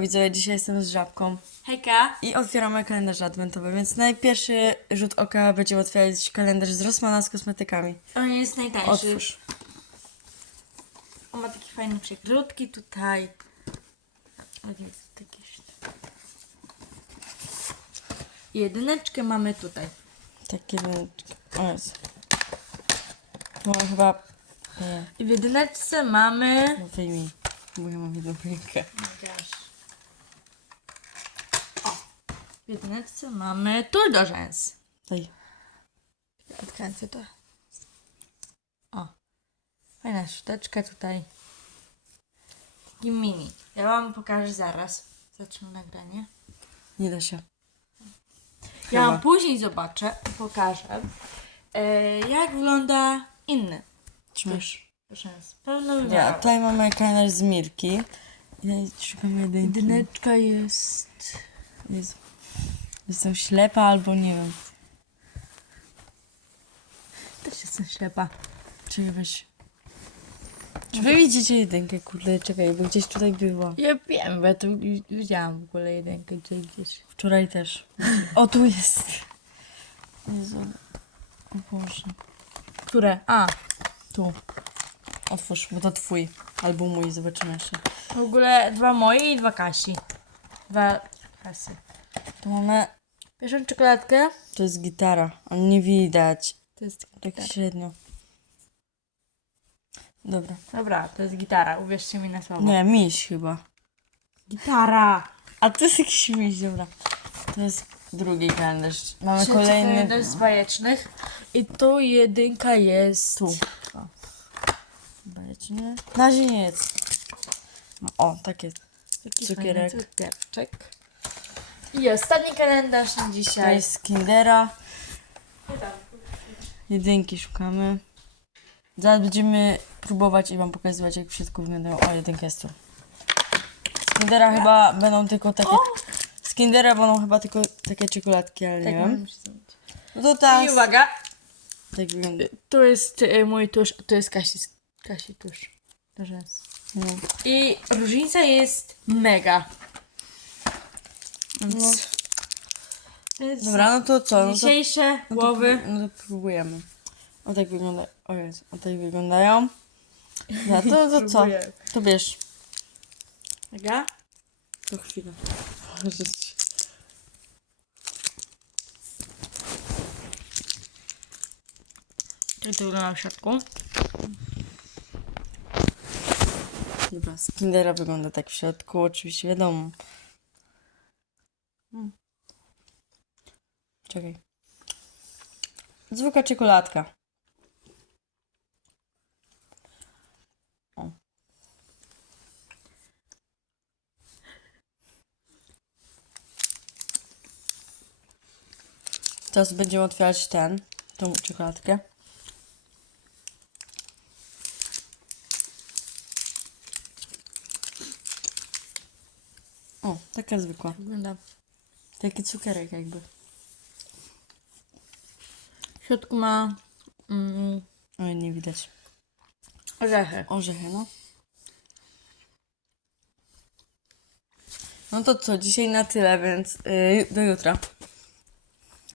Widzę, dzisiaj jestem z żabką Hejka. i otwieramy kalendarze adwentowe, więc najpierwszy rzut oka będzie otwierać kalendarz z Rossmana z kosmetykami. On jest najtańszy. Otwórz. On ma takie fajne przegródki tutaj. Nie jest takie. Jedyneczkę mamy tutaj. Takie ręczki. O jest. Mam chyba... Nie, I w jedyneczce mamy... no wyjmij, bo ja mam jedną rękę. W jedyneczce mamy tul do rzęs. Daj. Odkręcę to. O. Fajna sztuczka tutaj. Taki mini. Ja wam pokażę zaraz. Zacznę nagranie. Nie da się. Ja wam później zobaczę, pokażę, e, jak wygląda inny. Trzymasz. Nas. Pełno Ja, wymiaru. tutaj mamy kalendarz z Mirki. Ja szukam jedynki. Jedyneczka jest... Jezu. Jestem ślepa albo nie wiem. Też jestem ślepa. Czekaj, weź. Czy wy widzicie jedynkę, kurde, czekaj, bo gdzieś tutaj była. Ja wiem, bo ja tu wi- widziałam w ogóle jedynkę gdzie gdzieś. Wczoraj też. O, tu jest. Jezu. O Boże. Które? A, Tu. Otwórz, bo to twój. Albo mój, zobaczymy jeszcze. w ogóle dwa moje i dwa Kasi. Dwa Kasy. Tu mamy... Pierwszą czekoladkę To jest gitara, ale nie widać. to jest Tak gitara. średnio. Dobra. Dobra, to jest gitara, uwierzcie mi na słowo. Nie, miś chyba. Gitara! A to jest jakiś miś, dobra. To jest drugi kalendarz. Mamy Trzeci kolejny... kalendarz z bajecznych. I tu jedynka jest... Tu. O. Bajeczny. Na razie nie jest. No, o, tak jest. Taki Cukierek. fajny Cukierczek. I ostatni kalendarz na To dzisiaj. jest Kindera. Jedynki szukamy. Zaraz będziemy próbować i wam pokazywać, jak w środku wyglądają. O, jedynka jest tu. Z Kindera chyba będą tylko takie... Z Kindera będą chyba tylko takie czekoladki, ale nie Tak wiem. No to tak. I uwaga, Tak wygląda. tu jest y, mój tusz, tu jest Kasi, Kasi tusz. To. No. I różnica jest mega. Więc No. to jest Dobra, no to co? No to, dzisiejsze no to, głowy. no to próbujemy. O tak wygląda. O jest, o tak wyglądają. No to, to co? Próbuję. To bierz. Uwaga. To chwilę. Jak to wygląda w środku? Dobra, z Kindera wygląda tak w środku, oczywiście wiadomo. Mm. Czekaj. Zwykła czekoladka. Teraz będziemy otwierać ten, tą czekoladkę. O, taka zwykła. Wygląda. Taki cukierek jakby. W środku ma mm, Oj, nie widać. orzechy. Orzechy, no. No to co, dzisiaj na tyle, więc yy, do jutra.